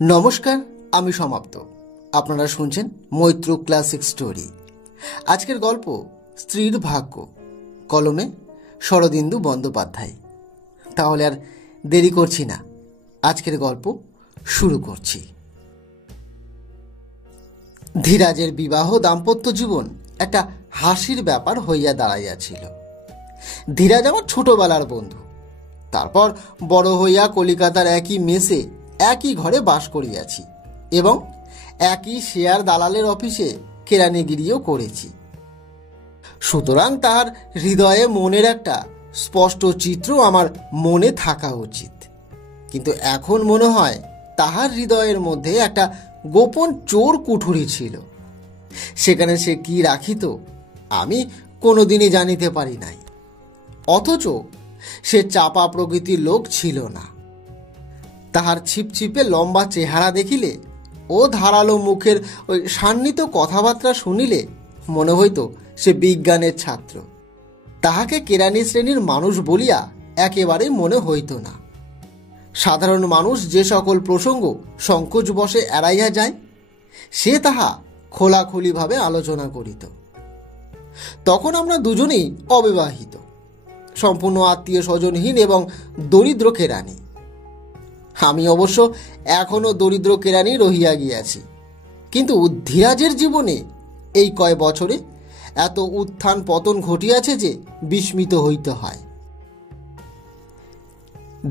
নমস্কার, আমি সমাপ্ত। আপনারা শুনছেন মৈত্র ক্লাসিক স্টোরি। আজকের গল্প স্ত্রীর ভাগ্য, কলমে শরদিন্দু বন্দ্যোপাধ্যায়। তাহলে আর দেরি করছি না, আজকের গল্প শুরু করছি। ধীরাজের বিবাহ দাম্পত্য জীবন একটা হাসির ব্যাপার হইয়া দাঁড়াইয়াছিল। ধীরাজ আমার ছোটবেলার বন্ধু। তারপর বড় হইয়া কলিকাতার একই মেসে একই ঘরে বাস করিয়াছি এবং একই শেয়ার দালালের অফিসে কেরানিগিরিও করেছি। সুতরাং তাহার হৃদয়ে মনের একটা স্পষ্ট চিত্র আমার মনে থাকা উচিত। কিন্তু এখন মনে হয় তাহার হৃদয়ের মধ্যে একটা গোপন চোর কুঠুরি ছিল। সেখানে সে কি রাখিত আমি কোনোদিনই জানিতে পারি নাই। অথচ সে চাপা প্রকৃতির লোক ছিল না। তাহার ছিপছিপে লম্বা চেহারা দেখিলে ও ধারালো মুখের ওই সান্নিত কথাবার্তা শুনিলে মনে হইত সে বিজ্ঞানের ছাত্র। তাহাকে কেরানি শ্রেণীর মানুষ বলিয়া একেবারেই মনে হইত না। সাধারণ মানুষ যে সকল প্রসঙ্গ সংকোচবশে এড়াইয়া যায়, সে তাহা খোলাখুলিভাবে আলোচনা করিত। তখন আমরা দুজনেই অবিবাহিত, সম্পূর্ণ আত্মীয় স্বজনহীন এবং দরিদ্র কেরানি। আমি অবশ্য এখনো দরিদ্র কেরানি রহিয়া গিয়াছি, কিন্তু ধীরাজের জীবনে এই কয় বছরে এত উত্থান পতন ঘটিয়াছে যে বিস্মিত হইতে হয়।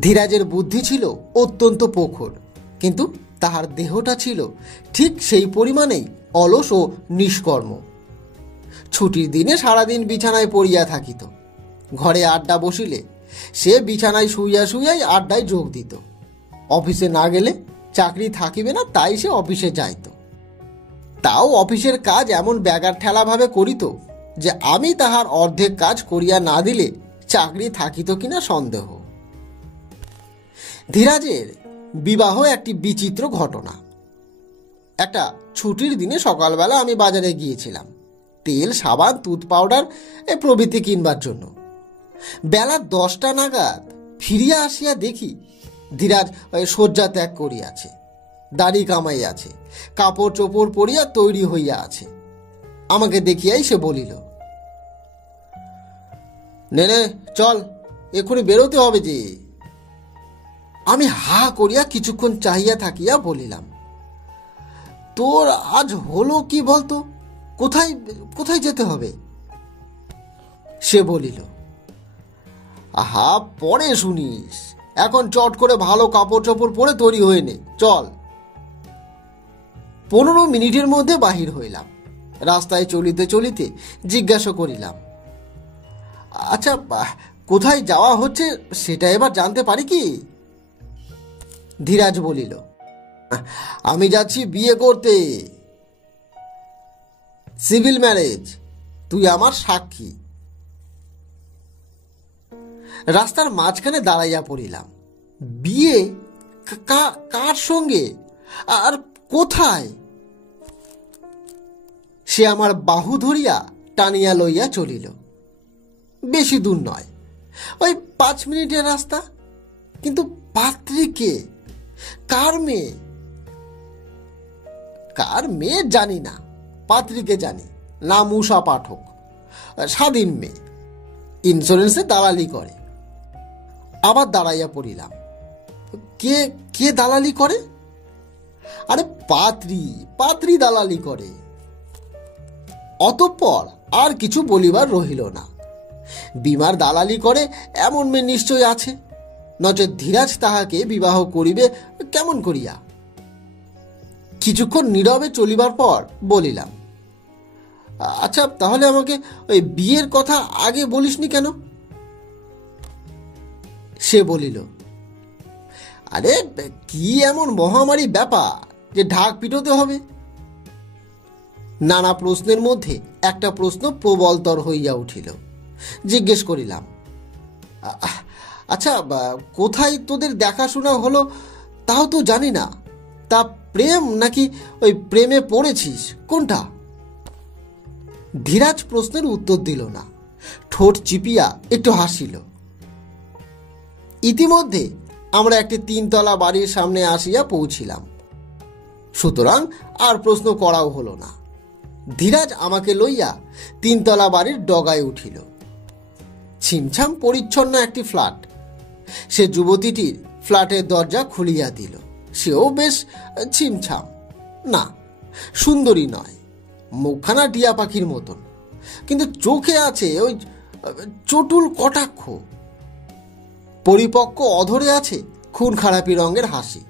ধীরাজের বুদ্ধি ছিল অত্যন্ত প্রখর, কিন্তু তাহার দেহটা ছিল ঠিক সেই পরিমাণেই অলস ও নিষ্কর্ম। ছুটির দিনে সারাদিন বিছানায় পড়িয়া থাকিত। ঘরে আড্ডা বসিলে সে বিছানায় শুইয়া শুইয়াই আড্ডায় যোগ দিত। অফিসে না গেলে চাকরি থাকিবে না, তাই সে অফিসে যাইত। তাও অফিসের কাজ এমন ব্যাগার ঠেলাভাবে করিত যে আমি তাহার অর্ধেক কাজ করিয়া না দিলে চাকরি থাকিত কিনা সন্দেহ। ধীরাজের বিবাহ একটি বিচিত্র ঘটনা। একটা ছুটির দিনে সকালবেলা আমি বাজারে গিয়েছিলাম তেল, সাবান, টুথ পাউডার প্রভৃতি কিনবার জন্য। বেলা 10টা নাগাদ ফিরিয়া আসিয়া দেখি ধীরাজ শয্যা ত্যাগ করিয়াছে, দাড়ি কামাইয়াছে, কাপড় চোপড় পরিয়া তৈরি হইয়া আছে। আমাকে দেখিয়াই সে বলিল, নে নে চল, এক্ষুনি বেরোতে হবে যে। আমি হা করিয়া কিছুক্ষণ চাহিয়া থাকিয়া বলিলাম, তোর আজ হলো কি বলতো? কোথায় কোথায় যেতে হবে? সে বলিল, আহা পরে শুনিস, এখন চট করে ভালো কাপড় চোপড় পরে তৈরি হয়ে নে, চল। 15 মিনিটের মধ্যে বাহির হইলাম। রাস্তায় চলিতে চলিতে জিজ্ঞাসা করিলাম, আচ্ছা কোথায় যাওয়া হচ্ছে সেটা এবার জানতে পারি কি? ধীরাজ বলিল, আমি যাচ্ছি বিয়ে করতে, সিভিল ম্যারেজ, তুই আমার সাক্ষী। রাস্তার মাঝখানে দাঁড়াইয়া পড়িলাম। বিয়ে? কার সঙ্গে আর কোথায়? সে আমার বাহু ধরিয়া টানিয়া লইয়া চলিল। বেশি দূর নয়, ওই 5 মিনিটের রাস্তা। কিন্তু পাত্রী কে? কার মেয়ে? কার মেয়ে জানি না, পাত্রীকে জানি, নাম উষা পাঠক, স্বাধীন মেয়ে, ইন্স্যুরেন্সে দালালি করে। আবার দাঁড়াইয়া পড়িলাম। কে কে দালালি করে? আরে পাত্রী দালালি করে। অতঃপর আর কিছু বলিবার রহিল না। বিমার দালালি করে এমন মেয়ে নিশ্চয় আছে, নচেৎ ধীরাজ তাহাকে বিবাহ করিবে কেমন করিয়া? কিছুক্ষণ নীরবে চলিবার পর বলিলাম, আচ্ছা তাহলে আমাকে ওই বিয়ের কথা আগে বলিসনি কেন? সে বলিল, আরে কি এমন মহামারী ব্যাপার যে ঢাক পিটোতে হবে? নানা প্রশ্নের মধ্যে একটা প্রশ্ন প্রবলতর হইয়া উঠিল। জিজ্ঞেস করিলাম, আচ্ছা কোথায় তোদের দেখাশোনা হলো তাও তো জানি না, তা প্রেম নাকি ওই প্রেমে পড়েছিস, কোনটা? ধীরাজ প্রশ্নের উত্তর দিল না, ঠোঁট চিপিয়া একটু হাসিল। ইতিমধ্যে আমরা একটি 3 তলা বাড়ির সামনে আসিয়া পৌঁছিলাম। সুতরাং আর প্রশ্ন করাও হলো না। ধীরাজ আমাকে লইয়া 3 তলা বাড়ির ডগায় উঠিল। ছিমছাম পরিচ্ছন্ন একটি ফ্ল্যাট। সে যুবতীটির ফ্ল্যাটের দরজা খুলিয়া দিল। সেও বেশ ছিমছাম, না সুন্দরী নয়, মুখখানা টিয়া পাখির মতন, কিন্তু চোখে আছে ওই চটুল কটাক্ষ। পরিপক্ক অধরে আছে খুন খারাপি রঙের হাসি।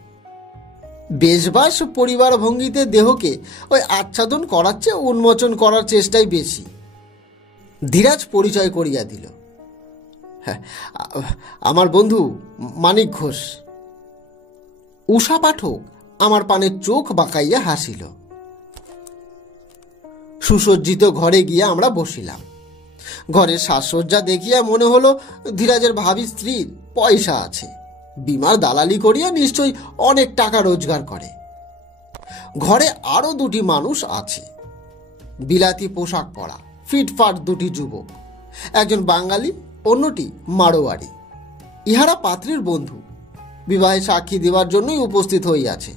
বেশবাস পরিবার ভঙ্গিতে দেহকে ওই আচ্ছাদন করার চেয়ে উন্মোচন করার চেষ্টাই বেশি। ধীরাজ পরিচয় করিয়া দিল। হ্যাঁ, আমার বন্ধু মানিক ঘোষ। উষা পাঠক আমার পানে চোখ বাঁকাইয়া হাসিল। সুসজ্জিত ঘরে গিয়া আমরা বসিলাম। ঘরের সাজসজ্জা দেখিয়া মনে হলো ধীরাজের ভাবী স্ত্রীর পয়সা আছে, বিমার দালালি করিয়া নিশ্চয়ই অনেক টাকা রোজগার করে। ঘরে আরো 2টি মানুষ আছে, বিলাতি পোশাক পরা ফিটফাট 2টি যুবক, একজন বাঙালি, অন্যটি মারোয়ারি। ইহারা পাত্রীর বন্ধু, বিবাহে সাক্ষী দেওয়ার জন্যই উপস্থিত হইয়াছে।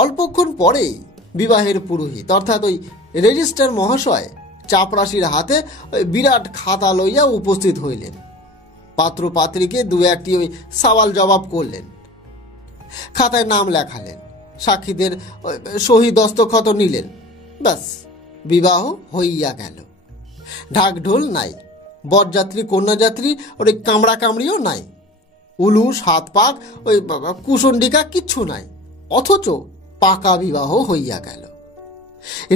অল্পক্ষণ পরেই বিবাহের পুরোহিত অর্থাৎ ওই রেজিস্ট্রার মহাশয় চাপরাশির হাতে ওই বিরাট খাতা লইয়া উপস্থিত হইলেন। পাত্র পাত্রীকে 2-1টি ওই সওয়াল জবাব করলেন, খাতায় নাম লেখালেন, সাক্ষীদের সহি দস্তখত নিলেন। ব্যাস, বিবাহ হইয়া গেল। ঢাকঢোল নাই, বরযাত্রী কন্যাযাত্রী ওই কামড়া কামড়িও নাই, উলুস হাত পাক ওই কুশন্ডিকা কিচ্ছু নাই, অথচ পাকা বিবাহ হইয়া গেল।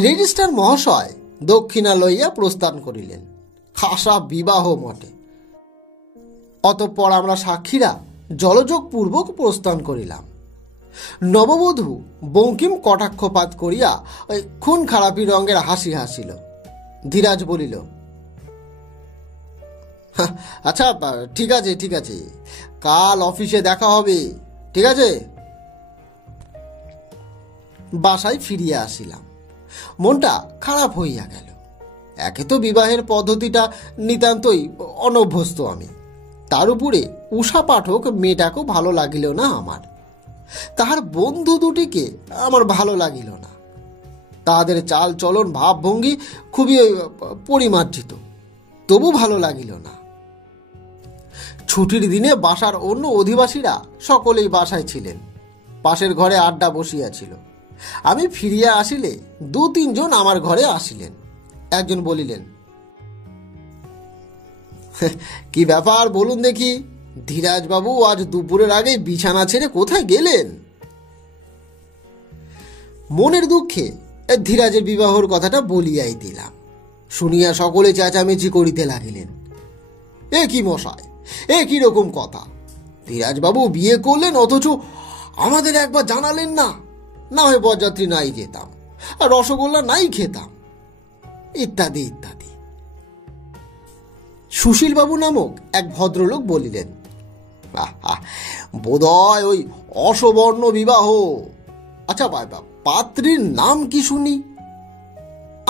রেজিস্ট্রার মহাশয় দক্ষিণা লইয়া প্রস্থান করিলেন। খাসা বিবাহ বটে। অতঃপর আমরা সাক্ষীরা জলযোগ পূর্বক প্রস্থান করিলাম। নববধূ বঙ্কিম কটাক্ষপাত করিয়া ওই খুন খারাপি রঙের হাসি হাসিল। ধীরাজ বলিল, আচ্ছা ঠিক আছে ঠিক আছে, কাল অফিসে দেখা হবে, ঠিক আছে। বাসায় ফিরিয়া আসিলাম। মনটা খারাপ হইয়া গেল। একে তো বিবাহের পদ্ধতিটা নিতান্তই অনভ্যস্ত আমি, তার উপরে উষা পাঠক মেয়েটাকেও ভালো লাগিল না আমার। তাহার বন্ধু দুটিকে আমার ভালো লাগিল না। তাহাদের চাল চলন ভাবভঙ্গি খুবই পরিমার্জিত, তবু ভালো লাগিল না। ছুটির দিনে বাসার অন্য অধিবাসীরা সকলেই বাসায় ছিলেন। পাশের ঘরে আড্ডা বসিয়াছিল। আমি ফিরিয়া আসিলে 2-3 জন আমার ঘরে আসিলেন। একজন বলিলেন, কি ব্যাপার বলুন দেখি, ধীরাজবাবু আজ দুপুরের আগে বিছানা ছেড়ে কোথায় গেলেন? মনের দুঃখে ধীরাজের বিবাহর কথাটা বলিয়াই দিলাম। শুনিয়া সকলে চেঁচামেচি করিতে লাগিলেন, এ কি মশাই, এ কি রকম কথা, ধীরাজবাবু বিয়ে করলেন অথচ আমাদের একবার জানালেন না, না হয় বরযাত্রী নাই যেতাম, আর রসগোল্লা নাই খেতাম, ইত্যাদি ইত্যাদি। সুশীলবাবু নামক এক ভদ্রলোক বলিলেন, বোধহয় ওই অসবর্ণ বিবাহ। আচ্ছা পাত্রীর নাম কি শুনি?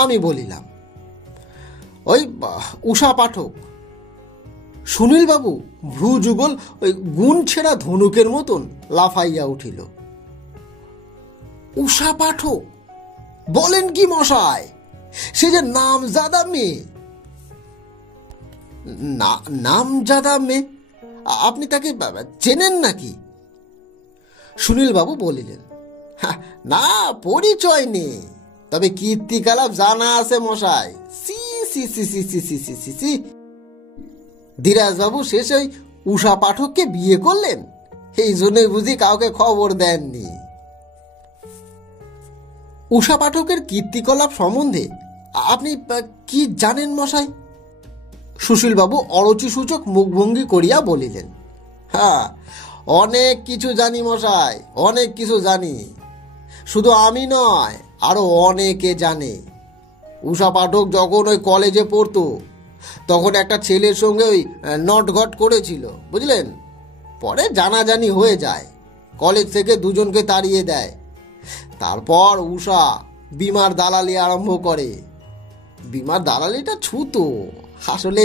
আমি বলিলাম, ওই উষা পাঠক। সুনীলবাবু ভ্রু যুগল ওই গুণ ছেঁড়া ধনুকের মতন লাফাইয়া উঠিল। উষা পাঠক? বলেন কি মশাই, সে যে নামজাদা মেয়ে। নামজাদা মেয়ে? আপনি তাকে চেনেন নাকি? সুনীলবাবু বলিলেন, না পরিচয় নেই, তবে কীর্তিকলাপ জানা আছে মশাই। সি সি সি সি সি সি সি সি সি। ধীরাজবাবু শেষে ওই উষা পাঠককে বিয়ে করলেন, এই জন্যই বুঝি কাউকে খবর দেননি। উষা পাঠকের কীর্তিকলাপ সম্বন্ধে আপনি কি জানেন মশাই? সুশীলবাবু অরুচিসূচক মুখভঙ্গি করিয়া বলিলেন, হ্যাঁ অনেক কিছু জানি মশাই, অনেক কিছু জানি। শুধু আমি নয়, আরো অনেকে জানে। উষা পাঠক যখন ওই কলেজে পড়তো তখন একটা ছেলের সঙ্গে ওই নটঘট করেছিল, বুঝলেন। পরে জানাজানি হয়ে যায়, কলেজ থেকে 2 জনকে তাড়িয়ে দেয়। তারপর উষা বিমার দালালি আরম্ভ করে। বিমার দালালিটা ছুতো, আসলে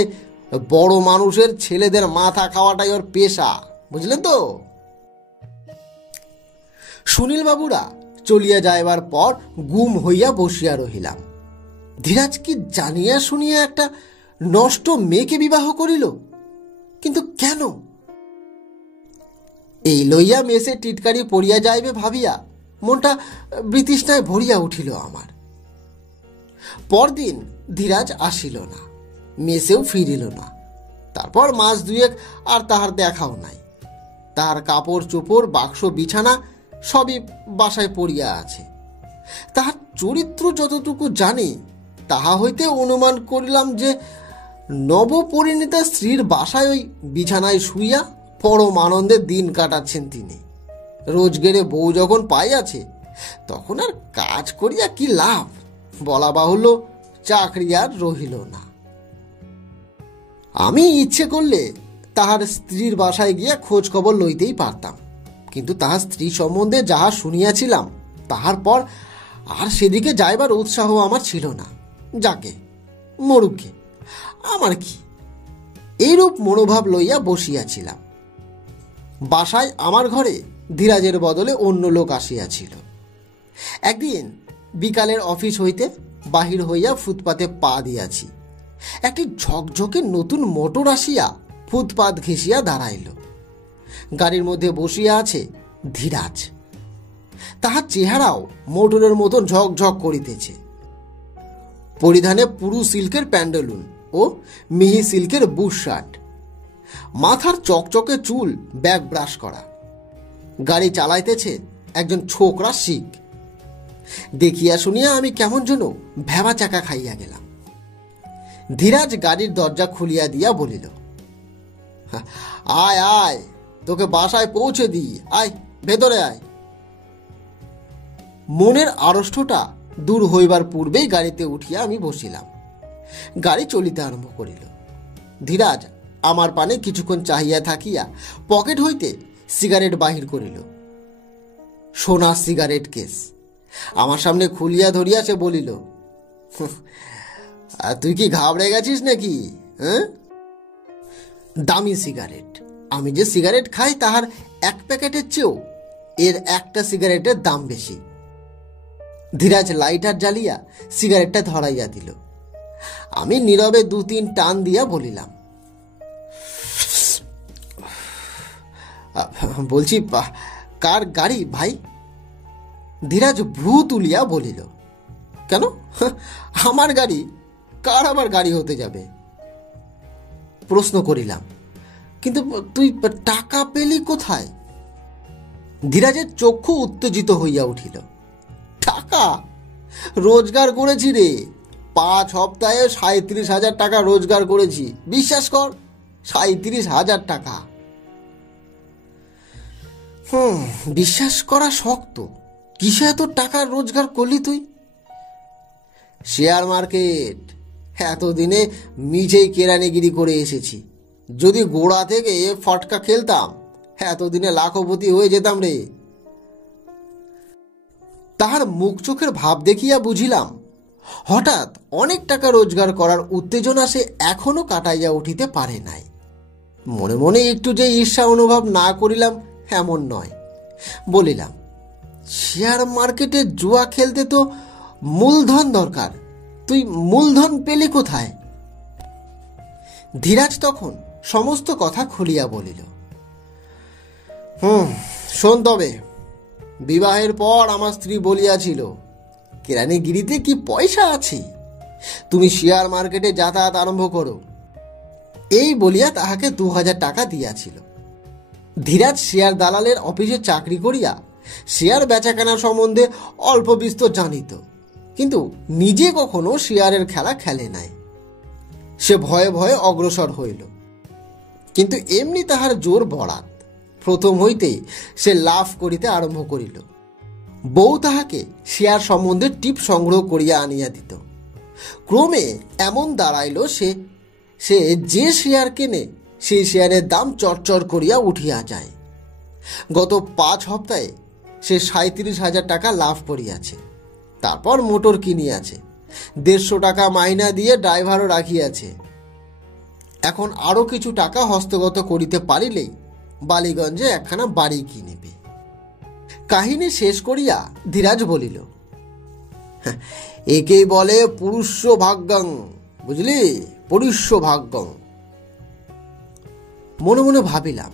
বড় মানুষের ছেলেদের মাথা খাওয়াটাই ওর পেশা, বুঝলেন তো। সুনীলবাবুরা চলিয়া যাইবার পর গুম হইয়া বসিয়া রহিলাম। ধীরাজ কি জানিয়া শুনিয়া একটা নষ্ট মেয়েকে বিবাহ করিল? কিন্তু কেন? এই লইয়া মেসে টিটকারি পড়িয়া যাইবে ভাবিয়া মনটা বৃতৃষ্ণায় ভরিয়া উঠিল আমার। পরদিন ধীরাজ আসিল না, মেসেও ফিরিল না। তারপর মাস দুয়েক আর তাহার দেখাও নাই। তাহার কাপড় চোপড়, বাক্স, বিছানা সবই বাসায় পড়িয়া আছে। তাহার চরিত্র যতটুকু জানি তাহা হইতে অনুমান করিলাম যে নবপরিণীতা স্ত্রীর বাসায় ওই বিছানায় শুইয়া পরম আনন্দে দিন কাটাচ্ছেন তিনি। রোজগেরে বউ যখন পাইয়াছে তখন আর কাজ করিয়া কি লাভ? বলা বাহুল্য, চাকরি আর রহিল না। আমি ইচ্ছে করলে তাহার স্ত্রীর বাসায় গিয়া খোঁজ খবর লইতেই পারতাম, কিন্তু তাহার স্ত্রী সম্বন্ধে যাহা শুনিয়াছিলাম তাহার পর আর সেদিকে যাইবার উৎসাহ আমার ছিল না। যাকে মরুকে, আমার কি? এইরূপ মনোভাব লইয়া বসিয়াছিলাম। বাসায় আমার ঘরে ধীরাজের বদলে অন্য লোক আসিয়াছিল। একদিন বিকালের অফিস হইতে বাহির হইয়া ফুটপাতে পা দিয়াছি। একটি ঝকঝকে নতুন মোটর আসিয়া ফুটপাত ঘেঁষিয়া দাঁড়াইল। গাড়ির মধ্যে বসিয়া আছে ধীরাজ। তাহার চেহারাও মোটরের মতো ঝকঝক করিতেছে। পরিধানে পুরু সিল্কের প্যান্ডলুন ও মিহি সিল্কের বুশ শার্ট, মাথার চকচকে চুল ব্যাক ব্রাশ করা। গাড়ি চালাইতেছে একজন ছোকরা শিখ। দেখিয়া শুনিয়া আমি কেমন যেন ভেবা চাকা খাইয়া গেলাম। ধীরাজ গাড়ির দরজা খুলিয়া দিয়া বলিল, আয় আয়, তোকে বাসায় পৌঁছে দিই, আয় ভেতরে আয়। মনের আড়ষ্টটা দূর হইবার পূর্বেই গাড়িতে উঠিয়া আমি বসিলাম। গাড়ি চলিতে আরম্ভ করিল। ধীরাজ আমার পানে কিছুক্ষণ চাহিয়া থাকিয়া পকেট হইতে সিগারেট বাহির করিল। সোনার সিগারেট কেস আমার সামনে খুলিয়া ধরিয়া সে বলিল, তুই কি ঘাবড়ে গেছিস নাকি? দামি সিগারেট। আমি যে সিগারেট খাই তাহার এক প্যাকেটের চেয়েও এর একটা সিগারেটের দাম বেশি। ধীরাজ লাইটার জ্বালিয়া সিগারেটটা ধরাইয়া দিল। আমি নীরবে 2-3 টান দিয়া বলিলাম, বলছি কার গাড়ি ভাই? ধীরাজ ভ্রু তুলিয়া বলিল, কেন, আমার গাড়ি? কার আবার গাড়ি হতে যাবে? প্রশ্ন করিলাম, কিন্তু তুই টাকা পেলি কোথায়? ধীরাজের চক্ষু উত্তেজিত হইয়া উঠিল। টাকা রোজগার করেছি রে, 5 সপ্তাহে 37,000 টাকা রোজগার করেছি। বিশ্বাস কর, 37,000 টাকা। বিশ্বাস করা শক্ত। কিসে এত টাকা রোজগার করলি তুই? Share market. এতদিনে মিছেই কেরানিগিরি করে এসেছি। যদি গোড়া থেকে ফটকা খেলতাম এতদিনে লাখপতি হয়ে যেতাম রে। তাহার মুখ চোখের ভাব দেখিয়া বুঝিলাম হঠাৎ অনেক টাকা রোজগার করার উত্তেজনা সে এখনো কাটাইয়া উঠিতে পারে নাই। মনে মনে একটু যে ঈর্ষা অনুভব না করিলাম এমন নয়। বলিলাম, শেয়ার মার্কেটে জুয়া খেলতে তো মূলধন দরকার, তুই মূলধন পেলি কোথায়? ধীরাজ তখন সমস্ত কথা খুলিয়া বলিল, শোন তবে, বিবাহের পর আমার স্ত্রী বলিয়াছিল, কেরানিগিরিতে কি পয়সা আছে, তুমি শেয়ার মার্কেটে যাতায়াত আরম্ভ করো। এই বলিয়া তাহাকে 2,000 টাকা দিয়াছিল। ধীরাজ শেয়ার দালালের অফিসে চাকরি করিয়া শেয়ার বেচাকেনা সম্বন্ধে অল্প বিস্তর জানিত, কিন্তু নিজে কখনো শেয়ারের খেলা খেলে নাই। সে ভয়ে ভয়ে অগ্রসর হইল, কিন্তু এমনি তাহার জোর বরাত। প্রথম হইতেই সে লাভ করিতে আরম্ভ করিল। বউ তাহাকে শেয়ার সম্বন্ধে টিপ সংগ্রহ করিয়া আনিয়া দিত। ক্রমে এমন দাঁড়াইল সে যে শেয়ার কেনে সেই শেয়ারের দাম চরচর করিয়া উঠিয়া যায়। গত 5 সপ্তাহে সে 37,000 টাকা লাভ করিয়াছে। তারপর মোটর কিনিয়াছে, 150 টাকা মাইনা দিয়ে ড্রাইভারও রাখিয়াছে। এখন আরো কিছু টাকা হস্তগত করিতে পারিলেই বালিগঞ্জে একখানা বাড়ি কিনিবে। কাহিনী শেষ করিয়া ধীরাজ বলিল, একেই বলে পুরুষ ভাগ্যং, বুঝলি, পুরুষ ভাগ্যং। মনে মনে ভাবিলাম,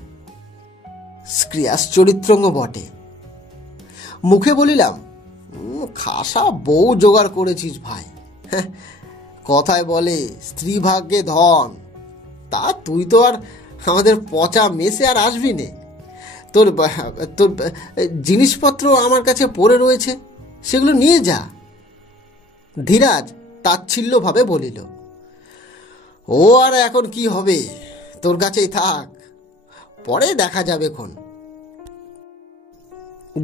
স্ক্রিয়াস চরিত্রঙ্গ বটে। মুখে বলিলাম, খাসা বউ জোগাড় করেছিস ভাই। কথায় বলে স্ত্রী ভাগ্যে ধন। তা তুই তো আর আমাদের পচা মেসে আর আসবি নে। তোর তোর জিনিসপত্র আমার কাছে পড়ে রয়েছে, সেগুলো নিয়ে যা। ধীরাজ তাচ্ছিল্যভাবে বলিল, ও আর এখন কি হবে, তোর কাছেই থাক, পরে দেখা যাবে খন।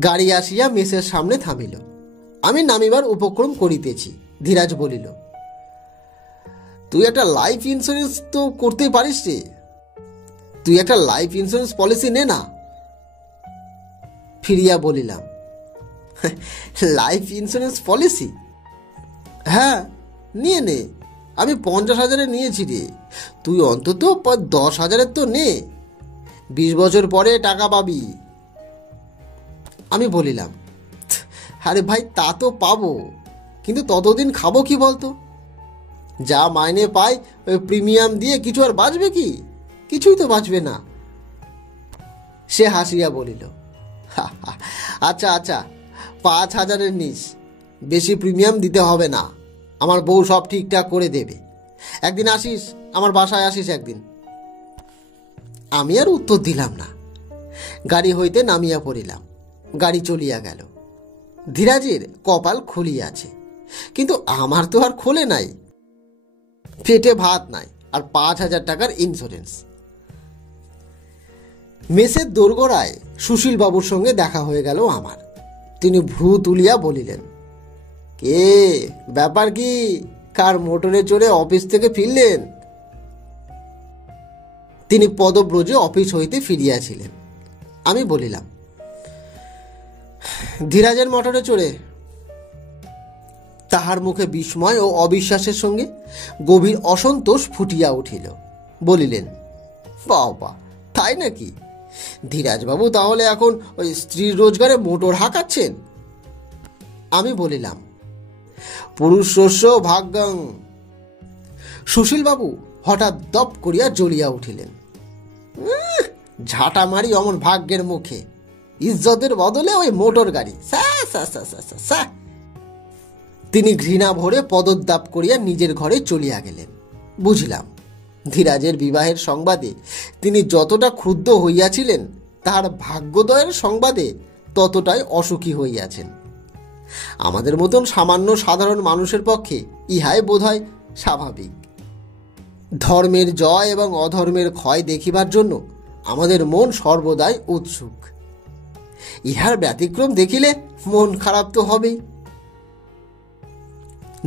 গাড়ি আসিয়া মেসের সামনে থামিল। আমি নামিবার উপক্রম করিতেছি। ধীরাজ বলিল, তুই একটা লাইফ ইন্স্যুরেন্স তো করতেই পারিস রে, তুই একটা লাইফ ইন্স্যুরেন্স পলিসি নে না। ফিরিয়া বলিলাম, লাইফ ইন্স্যুরেন্স পলিসি? হ্যাঁ, নিয়ে নে। আমি 50,000 নিয়েছি রে, তুই অন্তত 10,000 তো নে, 20 বছর পরে টাকা পাবি। আমি বলিলাম, আরে ভাই তা তো পাবো, কিন্তু ততদিন খাবো কি বলতো? যা মাইনে পাই ওই প্রিমিয়াম দিয়ে কিছু আর বাঁচবে কি? কিছুই তো বাঁচবে না। সে হাসিয়া বলিল, আচ্ছা আচ্ছা, 5,000 নিস, বেশি প্রিমিয়াম দিতে হবে না, আমার বউ সব ঠিকঠাক করে দেবে। একদিন আসিস, আমার বাসায় আসিস একদিন। আমি আর উত্তর দিলাম না। গাড়ি হইতে নামিয়া পড়িলাম। গাড়ি চলিয়া গেল। ধীরাজের কপাল খুলিয়াছে, কিন্তু আমার তো আর খোলে নাই। পেটে ভাত নাই, আর 5,000 টাকার ইন্স্যুরেন্স। মেসের দোরগোড়ায় সুশীল বাবুর সঙ্গে দেখা হয়ে গেল আমার। তিনি ভ্রু তুলিয়া বলিলেন, কে, ব্যাপার কি? কার মোটরে চড়ে অফিস থেকে ফিরলেন? তিনি পদব্রজে অফিস হইতে ফিরিয়াছিলেন। আমি বলিলাম, ধীরাজের মোটরে চড়ে। তাহার মুখে বিস্ময় ও অবিশ্বাসের সঙ্গে গভীর অসন্তোষ ফুটিয়া উঠিল। বলিলেন, বাবা, তাই নাকি? ধীরাজবাবু তাহলে এখন ওই স্ত্রীর রোজগারে মোটর হাঁকাচ্ছেন? আমি বলিলাম, পুরুষ ভাগ্যং। সুশীলবাবু হঠাৎ দপ করিয়া জ্বলিয়া উঠিলেন। ঝাঁটা মারি অমন ভাগ্যের মুখে, ইজ্জতের বদলে ওই মোটর গাড়ি। তিনি ঘৃণা ভরে পদত্যাপ করিয়া নিজের ঘরে চলিয়া গেলেন। বুঝলাম, ধীরাজের বিবাহের সংবাদে তিনি যতটা ক্ষুব্ধ হইয়াছিলেন, তাহার ভাগ্যোদয়ের সংবাদে ততটাই অসুখী হইয়াছেন। আমাদের মতন সামান্য সাধারণ মানুষের পক্ষে ইহাই বোধহয় স্বাভাবিক। ধর্মের জয় এবং অধর্মের ক্ষয় দেখিবার জন্য আমাদের মন সর্বদাই উৎসুক। ইহার ব্যতিক্রম দেখিলে মন খারাপ তো হবেই।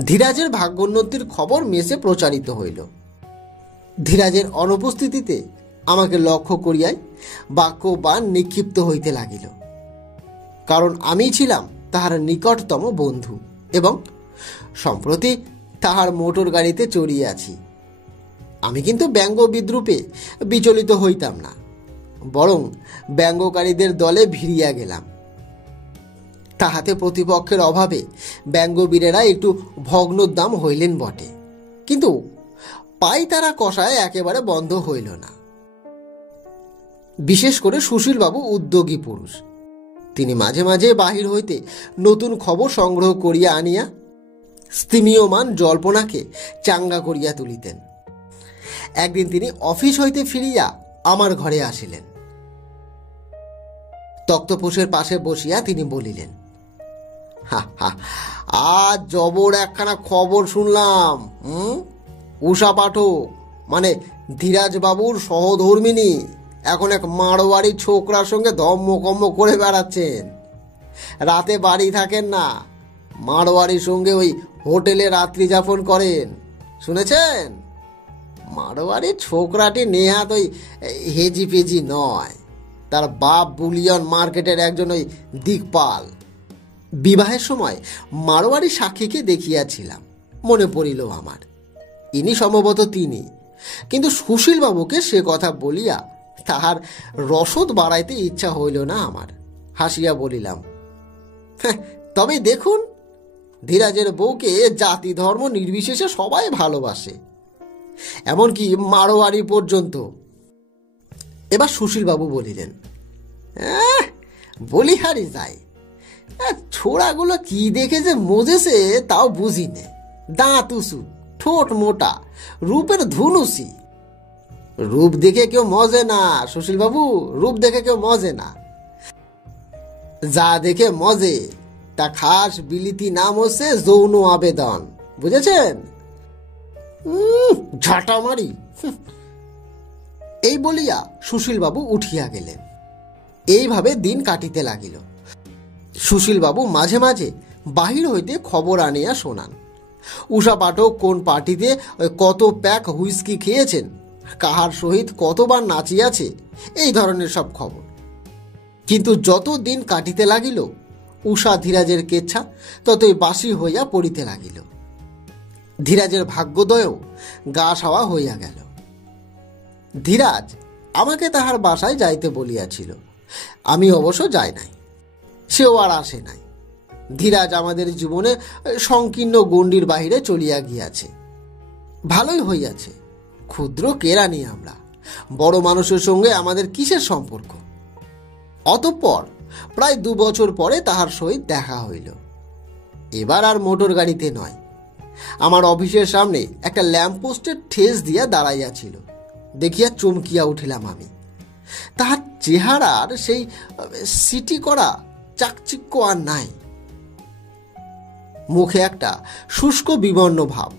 ধীরাজের ভাগ্যোন্নতির খবর মেসে প্রচারিত হইল। ধীরাজের অনুপস্থিতিতে আমাকে লক্ষ্য করিয়াই বাক্য বাণ নিক্ষিপ্ত হইতে লাগিল, কারণ আমি ছিলাম তাহার নিকটতম বন্ধু এবং সম্প্রতি তাহার মোটর গাড়িতে চড়িয়াছি। আমি কিন্তু ব্যঙ্গ বিদ্রুপে বিচলিত হইতাম না, বরং ব্যঙ্গকারীদের দলে ভিড়িয়া গেলাম। তাহাতে প্রতিপক্ষের অভাবে ব্যঙ্গবীরেরা একটু ভগ্নোদ্দাম হইলেন বটে, কিন্তু পাই তারা কষায় একেবারে বন্ধ হইল না। বিশেষ করে সুশীলবাবু উদ্যোগী পুরুষ। তিনি মাঝে মাঝে বাহির হইতে নতুন খবর সংগ্রহ করিয়া আনিয়া স্তিমীয়মান জল্পনাকে চাঙ্গা করিয়া তুলিতেন। একদিন তিনি অফিস হইতে ফিরিয়া আমার ঘরে আসিলেন। তক্তপোষের পাশে বসিয়া তিনি বলিলেন, আজ জবর একখানা খবর শুনলাম। উষা পাঠক মানে ধীরাজবাবুর সহধর্মিনী এখন এক মারোয়ারি ছোকরার সঙ্গে ধম্মকম্ম করে বেড়াচ্ছেন। রাতে বাড়ি থাকেন না, মারোয়ারির সঙ্গে ওই হোটেলে রাত্রি যাপন করেন, শুনেছেন? মারোয়ারি ছোকরাটি নেহাত ওই হেজি পেজি নয়, তার বাপ বুলিয়ন মার্কেটের একজন ওই দিকপাল। বিবাহের সময় মারোয়ারি সাক্ষীকে দেখিয়াছিলাম, মনে পড়িল আমার, ইনি সম্ভবত তিনি। কিন্তু সুশীলবাবুকে সে কথা বলিয়া তাহার রসদ বাড়াইতে ইচ্ছা হইল না আমার। হাসিয়া বলিলাম, তবে দেখুন, ধীরাজের বউকে জাতি ধর্ম নির্বিশেষে সবাই ভালোবাসে, এমনকি মারোয়ারি পর্যন্ত। এবার সুশীলবাবু বলিলেন, বলিহারি যায়, ছোড়াগুলো কি দেখে যে মজেছে তাও বুঝি নে। দাঁত উঁচু, ঠোঁট মোটা, রূপের ধুনুসি। রূপ দেখে কেউ মজে না সুশীলবাবু, রূপ দেখে কেউ মজে না। যা দেখে মজে তা খাস বিলিতি নাম হচ্ছে যৌন আবেদন, বুঝেছেন? ঝাঁটা মারি। এই বলিয়া সুশীলবাবু উঠিয়া গেলেন। এইভাবে দিন কাটিতে লাগিল। সুশীলবাবু মাঝে মাঝে বাহির হইতে খবর আনিয়া শোনান। উষা পাঠক কোন পার্টিতে কত প্যাক হুইস্কি খেয়েছেন, কাহার সহিত কতবার নাচিয়াছে, এই ধরনের সব খবর। কিন্তু যত দিন কাটিতে লাগিল, উষা ধীরাজের কেচ্ছা ততই বাসি হইয়া পড়িতে লাগিল। ধীরাজের ভাগ্যোদয়ও গা সাওয়া হইয়া গেল। ধীরাজ আমাকে তাহার বাসায় যাইতে বলিয়াছিল, আমি অবশ্য যাই নাই, সেও আর আসে নাই। ধীরাজ আমাদের জীবনে সংকীর্ণ গণ্ডির বাহিরে চলিয়া গিয়াছে। ভালোই হইয়াছে, ক্ষুদ্র কেরানি আমরা, বড় মানুষের সঙ্গে আমাদের কিসের সম্পর্ক? অতঃপর প্রায় 2 বছর পরে তাহার সহিত দেখা হইল। এবার আর মোটর গাড়িতে নয়, আমার অফিসের সামনে একটা ল্যাম্পপোস্টের ঠেস দিয়া দাঁড়াইয়াছিল। দেখিয়া চমকিয়া উঠিলাম আমি। তাহার চেহারার সেই সিটি করা চাকচিক্য আর নাই। মুখে একটা শুষ্ক বিবর্ণ ভাব।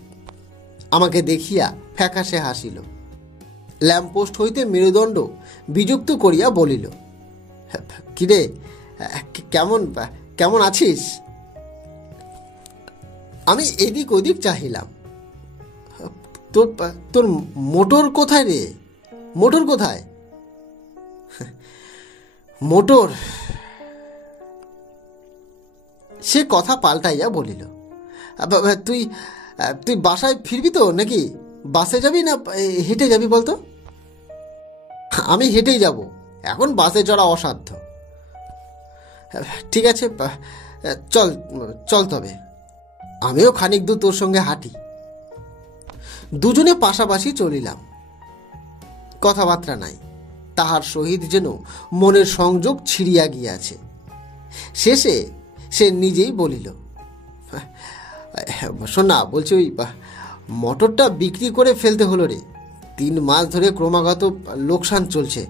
আমাকে দেখিয়া ফ্যাকাশে হাসিল। ল্যাম্পপোস্ট হইতে মেরুদণ্ড বিযুক্ত করিয়া বলিল, কিরে, কেমন কেমন আছিস? আমি এদিক ওদিক চাহিলাম। তোর মোটর কোথায় রে? মোটর কোথায়? মোটর? সে কথা পাল্টাইয়া বলিল, তুই তুই বাসায় ফিরবি তো নাকি? বাসে যাবি না হেঁটে যাবি বলতো? আমি হেঁটেই যাব, এখন বাসে চড়া অসাধ্য। ঠিক আছে, চল চল তবে, আমিও খানিক দূর তোর সঙ্গে হাঁটি। দুজনে পাশাপাশি চলিলাম। কথাবার্তা নাই, তাহার সহিত যেন মনের সংযোগ ছিঁড়িয়া গিয়াছে। শেষে সে নিজেই বলিল, শোন না, বলছি ওই মোটরটা বিক্রি করে ফেলতে হলো রে। 3 মাস ধরে ক্রমাগত লোকসান চলছে,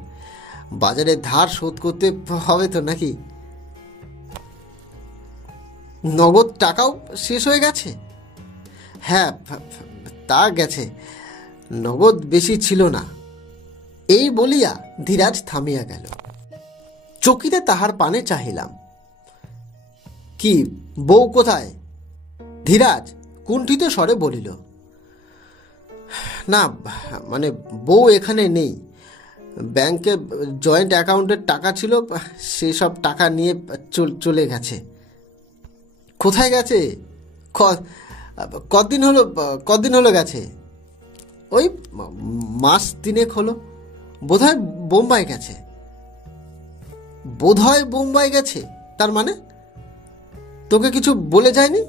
বাজারে ধার শোধ করতে হবে তো নাকি? নগদ টাকাও শেষ হয়ে গেছে। হ্যাঁ, তা গেছে, নগদ বেশি ছিল না। এই বলিয়া ধীরাজ থামিয়া গেল। চকিতে তাহার পানে চাহিলাম। কি, বউ কোথায়? ধীরাজ কুণ্ঠিত স্বরে বলিল, না মানে বউ এখানে নেই, ব্যাংকে জয়েন্ট অ্যাকাউন্টের টাকা ছিল, সেসব টাকা নিয়ে চলে গেছে। কোথায় গেছে? কদিন হলো গেছে? ওই মাস 3 হলো। বোধহয় বোম্বাই গেছে। বোধহয় বোম্বাই গেছে তার মানে? তোকে কিছু বলে যায়নি?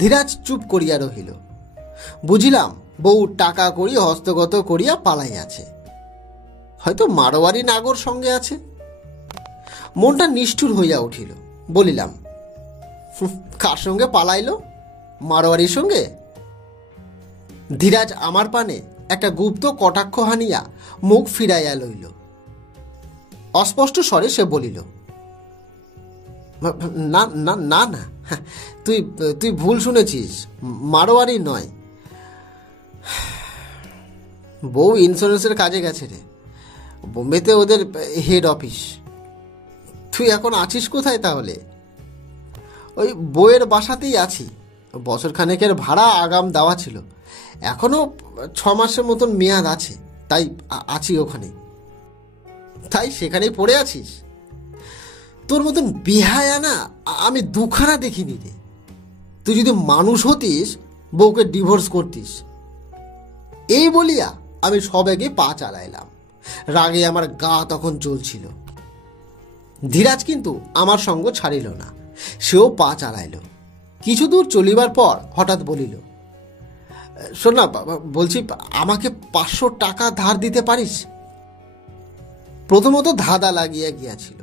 ধীরাজ চুপ করিয়া রহিল। বুঝিলাম বউ টাকা করি হস্তগত করিয়া পালাইয়াছে, হয়তো মারোয়ারি নাগর সঙ্গে আছে। মনটা নিষ্ঠুর হইয়া উঠিল। বলিলাম, কার সঙ্গে পালাইল? মারোয়ারির সঙ্গে? ধীরাজ আমার পানে একটা গুপ্ত কটাক্ষ হানিয়া মুখ ফিরাইয়া লইল। অস্পষ্ট স্বরে সে বলিল, না না না না, তুই ভুল শুনেছিস, মারোয়ারি নয়। বউ ইন্স্যুরেন্সের কাজে গেছে রে, বোম্বেতে ওদের হেড অফিস। তুই এখন আছিস কোথায় তাহলে? ওই বউয়ের বাসাতেই আছি। বছর খানেকের ভাড়া আগাম দেওয়া ছিল, এখনো 6 মাসের মতন মেয়াদ আছে, তাই আছি ওখানে। তাই সেখানেই পড়ে আছিস? তোর মতন বেহায়া না আমি 2খানা দেখিনি রে। তুই যদি মানুষ হতিস, বউকে ডিভোর্স করতিস। এই বলিয়া আমি সবেগে পা চালাইলাম। রাগে আমার গা তখন চলছিল। ধীরাজ কিন্তু আমার সঙ্গ ছাড়িল না। সেও পা চালাইল। কিছু দূর চলিবার পর হঠাৎ বলিল, শোন না, বলছি আমাকে 500 টাকা ধার দিতে পারিস? প্রথমত ধাঁধা লাগিয়া গিয়াছিল,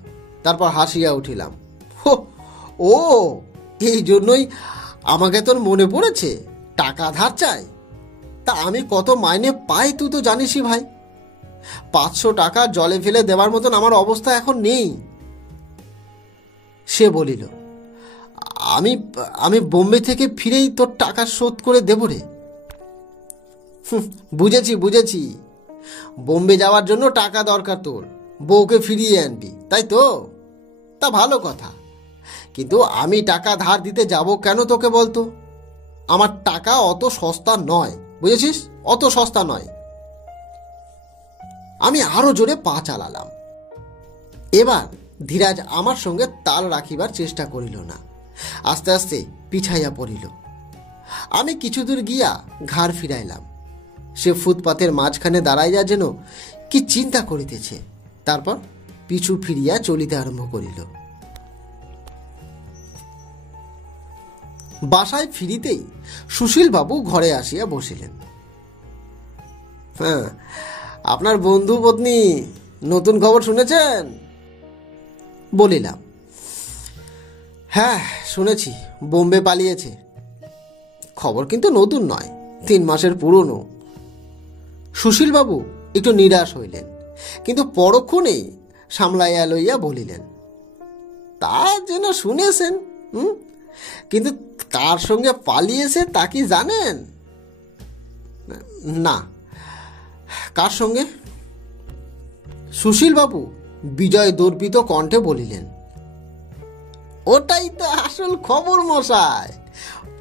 তারপর হাসিয়া উঠিলাম। ও, এই জন্যই আমাকে তোর মনে পড়েছে, টাকা ধার চাই? তা আমি কত মাইনে পাই তুই তো জানিসই ভাই। 500 টাকা জলে ফেলে দেওয়ার মতন আমার অবস্থা এখন নেই। সে বলিল, আমি আমি বোম্বে থেকে ফিরেই তোর টাকা শোধ করে দেব রে। বুঝেছি, বোম্বে যাওয়ার জন্য টাকা দরকার তোর, বউকে ফিরিয়ে আনবি, তাই তো? তা ভালো কথা, কিন্তু আমি টাকা ধার দিতে যাব কেন তোকে বলতো? আমার টাকা অত সস্তা নয়, বুঝেছিস? অত সস্তা নয়। আমি আরো জোরে পা চালালাম। এবার ধীরাজ আমার সঙ্গে তাল রাখিবার চেষ্টা করিল না, আস্তে আস্তে পিছাইয়া পড়িল। আমি কিছু দূর গিয়া ঘাড় ফিরাইলাম। সে ফুটপাতের মাঝখানে দাঁড়াইয়া যেন কি চিন্তা করিতেছে, তারপর পিছু ফিরিয়া চলিতে আরম্ভ করিল। বাসায় ফিরিতেই সুশীলবাবু ঘরে আসিয়া বসিলেন। হ্যাঁ, আপনার বন্ধু পত্নী নতুন খবর শুনেছেন? বলিলাম, হ্যাঁ শুনেছি, বোম্বে পালিয়েছে। খবর কিন্তু নতুন নয়, 3 মাসের পুরনো। সুশীলবাবু একটু নিরাশ হইলেন, কিন্তু পরক্ষণেই সামলাইয়া লইয়া বলিলেন, তা যেন শুনেছেন, কিন্তু কার সঙ্গে পালিয়েছে তা কি জানেন? না, কার সঙ্গে? সুশীলবাবু বিজয় দর্পিত কণ্ঠে বলিলেন, ওটাই তো আসল খবর মশাই,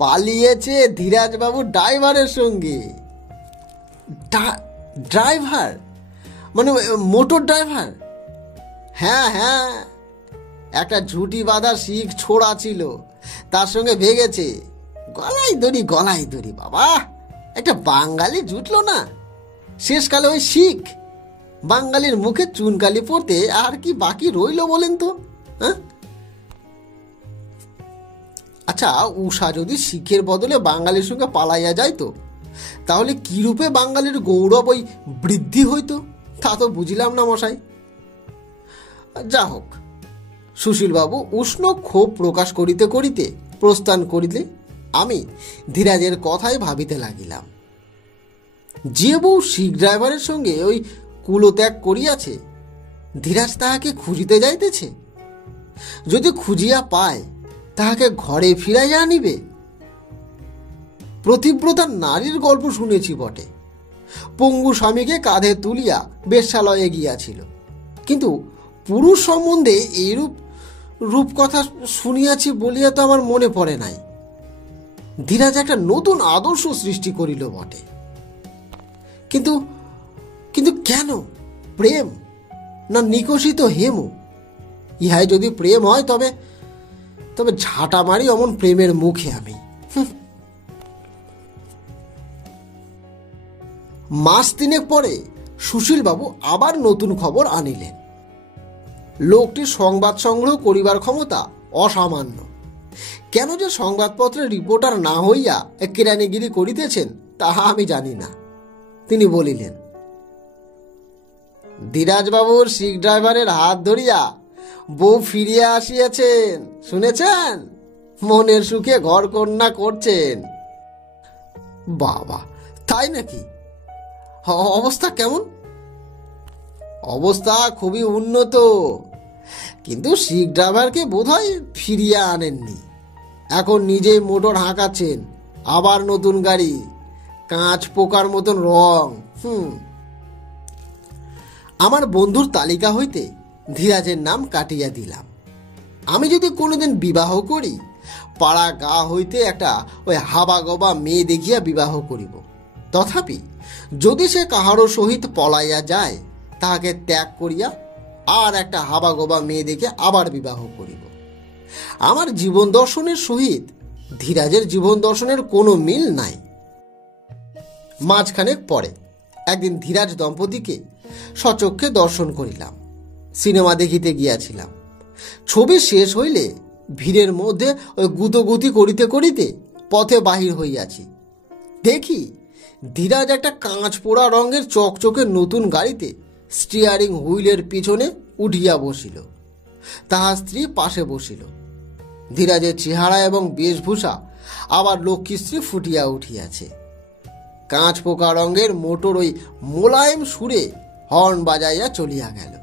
পালিয়েছে ধীরাজবাবু ড্রাইভারের সঙ্গে। ড্রাইভার মানে মোটর ড্রাইভার? হ্যাঁ, একটা ঝুটি বাঁধা শিখ ছোড়া ছিল, তার সঙ্গে ভেগেছে। গলায় দড়ি বাবা, একটা বাঙালি জুটলো না শেষকালে। ওই শিখ বাঙালির মুখে চুনকালি পড়তে আর কি বাকি রইল বলেন তো? হ্যাঁ, আচ্ছা, উষা যদি শিখের বদলে বাঙালির সঙ্গে পালাইয়া যাইত, তাহলে কি রূপে বাঙালির গৌরব ওই বৃদ্ধি হইতো তা তো বুঝিলাম না মশাই। যা হোক, সুশীলবাবু উষ্ণ ক্ষোভ প্রকাশ করিতে করিতে প্রস্থান করিলে আমি ধীরাজের কথাই ভাবিতে লাগিলাম। যে বউ শিখ ড্রাইভারের সঙ্গে ওই কুলত্যাগ করিয়াছে, ধীরাজ তাহাকে খুঁজিতে যাইতেছে। যদি খুঁজিয়া পায়, তাহাকে ঘরে ফিরাইয়া আনিবে। প্রতিব্রতা নারীর গল্প শুনেছি বটে, পঙ্গু স্বামীকে কাঁধে তুলিয়া বেশ্যালয়ে গিয়াছিল, কিন্তু পুরুষ সম্বন্ধে এইরূপ রূপকথা শুনিয়াছি বলিয়া তো আমার মনে পড়ে নাই। ধীরাজ একটা নতুন আদর্শ সৃষ্টি করিল বটে, কিন্তু কিন্তু কেন? প্রেম না নিকষিত হেমু? ইহাই যদি প্রেম হয়, তবে তবে ঝাঁটা মারি অমন প্রেমের মুখে আমি। মাস 3 পরে সুশীলবাবু আবার নতুন খবর আনিলেন। লোকটির সংবাদ সংগ্রহ করিবার ক্ষমতা অসামান্য। কেন যে সংবাদপত্রের রিপোর্টার না হইয়া কেরানিগিরি করিতেছেন তাহা আমি জানি না। তিনি বলিলেন, ধীরাজবাবুর শিখ ড্রাইভারের হাত ধরিয়া বউ ফিরিয়া আসিয়াছেন, শুনেছেন? মনের সুখে ঘর কন্যা করছেন। বাবা, তাই নাকি? অবস্থা কেমন? অবস্থা খুবই উন্নত, কিন্তু শিখ ড্রাইভারকে বোধহয় ফিরিয়া আনেননি। এখন নিজেই মোটর হাঁকাচ্ছেন, আবার নতুন গাড়ি, কাঁচ পোকার মতন রং। আমার বন্ধুর তালিকা হইতে ধীরাজের নাম কাটিয়া দিলাম। আমি যদি কোনোদিন বিবাহ করি, পাড়া গা হইতে একটা ওই হাবা গবা মেয়ে দেখিয়া বিবাহ করিব। তথাপি যদি সে কাহারও সহিত পলাইয়া যায়, তাহাকে ত্যাগ করিয়া আর একটা হাবা গবা মেয়ে দেখে আবার বিবাহ করিব। আমার জীবন দর্শনের সহিত ধীরাজের জীবন দর্শনের কোনো মিল নাই। মাঝখানেক পরে একদিন ধীরাজ দম্পতিকে সচক্ষে দর্শন করিলাম। সিনেমা দেখিতে গিয়াছিলাম। ছবি শেষ হইলে ভিড়ের মধ্যে ওই গুতোগুতি করিতে করিতে পথে বাহির হইয়াছি। দেখি ধীরাজ একটা কাঁচ পোড়া রঙের চকচকে নতুন গাড়িতে স্টিয়ারিং হুইলের পিছনে উঠিয়া বসিল। তাহার স্ত্রী পাশে বসিল। ধীরাজের চেহারা এবং বেশভূষা আবার লক্ষ্মীশ্রী ফুটিয়া উঠিয়াছে। কাঁচ পোকা রঙের মোটর ওই মোলায়েম সুরে হর্ন বাজাইয়া চলিয়া গেল।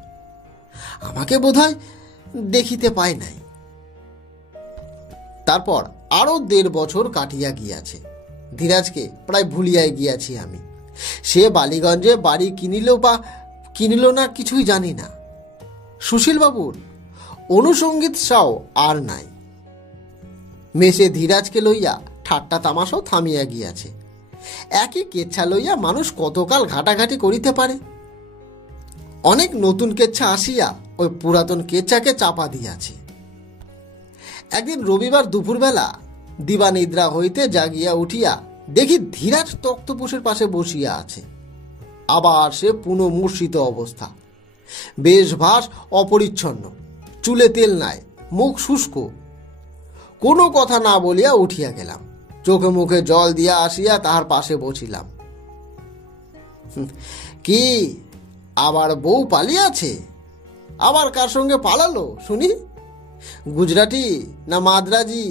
আমাকে বোধহয় দেখিতে পায় নাই। তারপর আরো 1.5 বছর কাটিয়া গিয়াছে। ধীরাজকে প্রায় ভুলিয়াই গিয়াছি আমি। সে বালিগঞ্জে বাড়ি কিনিল না কিছুই জানি না। সুশীলবাবুর অনুসঙ্গীত সাও আর নাই। মেসে ধীরাজকে লইয়া ঠাট্টা তামাশাও থামিয়া গিয়াছে। একই কেচ্ছা লইয়া মানুষ কতকাল ঘাটাঘাটি করিতে পারে। অনেক নতুন কেচ্ছা আসিয়া ওই পুরাতন কেচ্ছাকে চাপা দিয়াছে। একদিন রবিবার দুপুরবেলা দিবানিদ্রা হইতে জাগিয়া উঠিয়া দেখি ধীরাজ তক্তপোষের পাশে বসিয়া আছে। আবার সে পুনঃমূর্ছিত অবস্থা। বেশভাস অপরিচ্ছন্ন, চুলে তেল নাই, মুখ শুষ্ক। কোনো কথা না বলিয়া উঠিয়া গেলাম। চোখে মুখে জল দিয়া আসিয়া তাহার পাশে বসিলাম। কি আবার বউ পালিয়াছে? আবার কার সঙ্গে পালালো শুনি? গুজরাটি না মাদ্রাজি?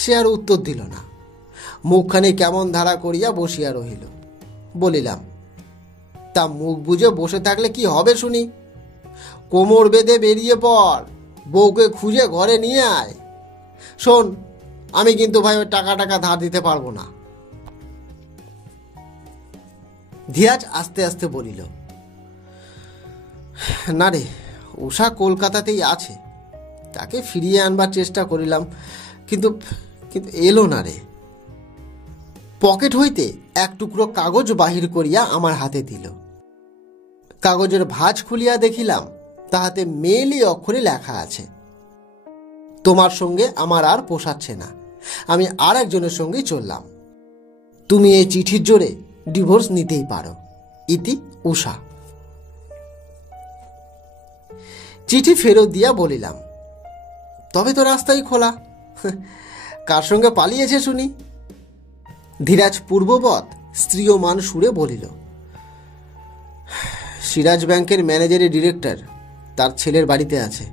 সে আর উত্তর দিল না। মুখখানি কেমন ধারা করিয়া বসিয়া রহিল। বলিলাম, তা মুখ বুঝে বসে থাকলে কি হবে শুনি? কোমর বেঁধে বেরিয়ে পড়, বউকে খুঁজে ঘরে নিয়ে আয়। শোন, আমি কিন্তু ভাই ওই টাকা ধার দিতে পারবো না। ধীরাজ আস্তে আস্তে বলিল, না রে, উষা কলকাতাতেই আছে। তাকে ফিরিয়ে আনবার চেষ্টা করিলাম, কিন্তু এলো না রে। পকেট হইতে এক টুকরো কাগজ বাহির করিয়া আমার হাতে দিল। কাগজের ভাঁজ খুলিয়া দেখিলাম তাহাতে মেয়েলি অক্ষরে লেখা আছে, তোমার সঙ্গে আমার আর পোষাচ্ছে না, আমি আর একজনের সঙ্গেই চললাম। তুমি এই চিঠির জোরে ডিভোর্স নিতেই পারো। ইতি উষা। চিঠি ফেরত দিয়া বলিলাম, তবে তো রাস্তাই খোলা। কার সঙ্গে পালিয়েছে শুনি? ধীরাজ পূর্ববৎ স্ত্রীয়মান সুরে বলিল, সিরাজ ব্যাংকের ম্যানেজারি ডিরেক্টর তার ছেলের বাড়িতে আছে।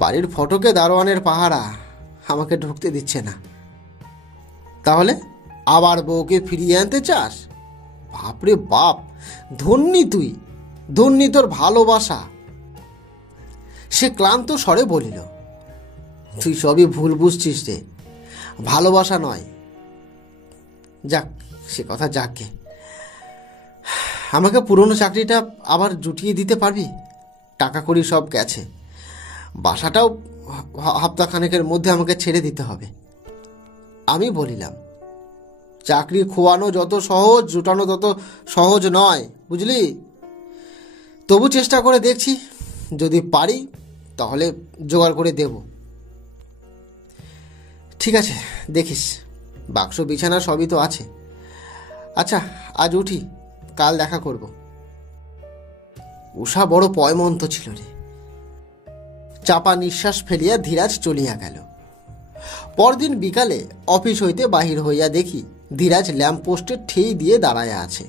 বাড়ির ফটকে দারোয়ানের পাহারা, আমাকে ঢুকতে দিচ্ছে না। তাহলে আবার বউকে ফিরিয়ে আনতে চাস? বাপরে বাপ, ধন্যী তুই, ধন্যী তোর ভালোবাসা। সে ক্লান্ত স্বরে বলিল, তুই সবই ভুল বুঝছিস রে, ভালোবাসা নয়। যাক, সে কথা যাকে। আমাকে পুরনো চাকরিটা আবার জুটিয়ে দিতে পারবি? টাকা কড়ি সব গেছে। বাসাটাও সপ্তাহখানেকের মধ্যে আমাকে ছেড়ে দিতে হবে। আমি বলিলাম, চাকরি খোয়ানো যত সহজ, জুটানো তত সহজ নয়, বুঝলি? তবু চেষ্টা করে দেখছি, যদি পারি তাহলে জোগাড় করে দেব। ঠিক আছে, দেখিস। বাক্স বিছানা সবই তো আছে। আচ্ছা, আজ উঠি, কাল দেখা করব। উষা বড় পয়মন্ত ছিল রে। চাপা নিঃশ্বাস ফেলিয়া ধীরাজ চলিয়া গেল। পরদিন বিকালে অফিস হইতে বাহির হইয়া দেখি ধীরাজ ল্যাম্পপোস্টে ঠেই দিয়ে দাঁড়াইয়া আছে।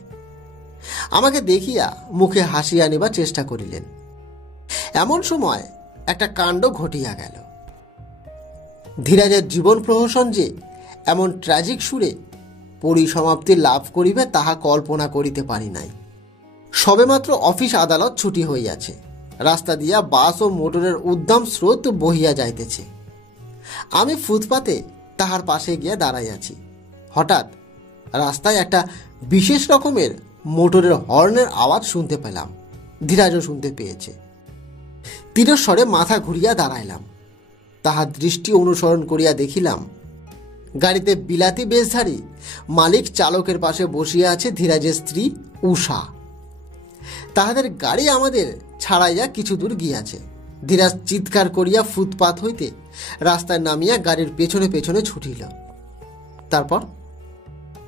আমাকে দেখিয়া মুখে হাসি আনিবার চেষ্টা করিলেন। এমন সময় একটা কাণ্ড ঘটিয়া গেল। ধীরাজের জীবন প্রহসন যে এমন ট্র্যাজিক সুরে পরিসমাপ্তি লাভ করিবে তাহা কল্পনা করিতে পারি নাই। সবেমাত্র অফিস আদালত ছুটি হইয়াছে। রাস্তা দিয়া বাস ও মোটরের উদ্দাম স্রোত বহিয়া যাইতেছে। আমি ফুটপাতে তাহার পাশে গিয়া দাঁড়াইয়াছি। হঠাৎ রাস্তায় একটা বিশেষ রকমের মোটরের হর্নের আওয়াজ শুনতে পেলাম। ধীরাজও শুনতে পেয়েছে। তীরস্বরে মাথা ঘুরিয়া দাঁড়াইলাম। তাহার দৃষ্টি অনুসরণ করিয়া দেখিলাম গাড়িতে বিলাতি বেশধারী মালিক চালকের পাশে বসিয়া আছে ধীরাজের স্ত্রী উষা। তাহাদের গাড়ি আমাদের ছাড়াইয়া কিছু দূর গিয়াছে। ধীরাজ চিৎকার করিয়া ফুটপাত হইতে রাস্তায় নামিয়া গাড়ির পেছনে পেছনে ছুটিল। তারপর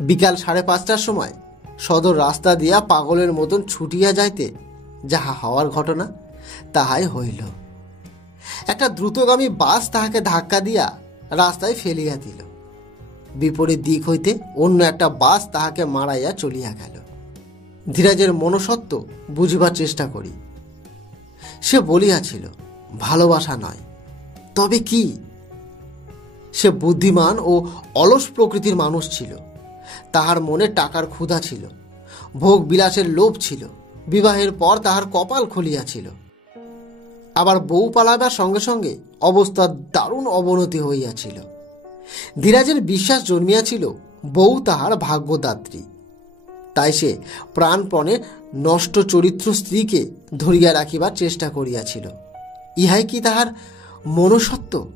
বিকাল 5:30টার সময় সদর রাস্তা দিয়া পাগলের মতন ছুটিয়া যাইতে যাহা হওয়ার ঘটনা তাহাই হইল। একটা দ্রুতগামী বাস তাহাকে ধাক্কা দিয়া রাস্তায় ফেলিয়া দিল। বিপরীত দিক হইতে অন্য একটা বাস তাহাকে মারাইয়া চলিয়া গেল। ধীরাজের মনসত্ব বুঝিবার চেষ্টা করি। সে বলিয়াছিল, ভালোবাসা নয়, তবে কি? সে বুদ্ধিমান ও অলস প্রকৃতির মানুষ ছিল। তাহার মনে টাকার ক্ষুধা ছিল, ভোগ বিলাসের লোভ ছিল। বিবাহের পর তাহার কপাল খুলিয়াছিল। আবার বউ পালাবার সঙ্গে সঙ্গে অবস্থার দারুণ অবনতি হইয়াছিল। ধীরাজের বিশ্বাস জন্মিয়াছিল বউ তাহার ভাগ্যদাত্রী। তাই সে প্রাণপণে নষ্ট চরিত্র স্ত্রীকে ধরিয়া রাখিবার চেষ্টা করিয়াছিল। ইহাই কি তাহার মনুষ্যত্ব?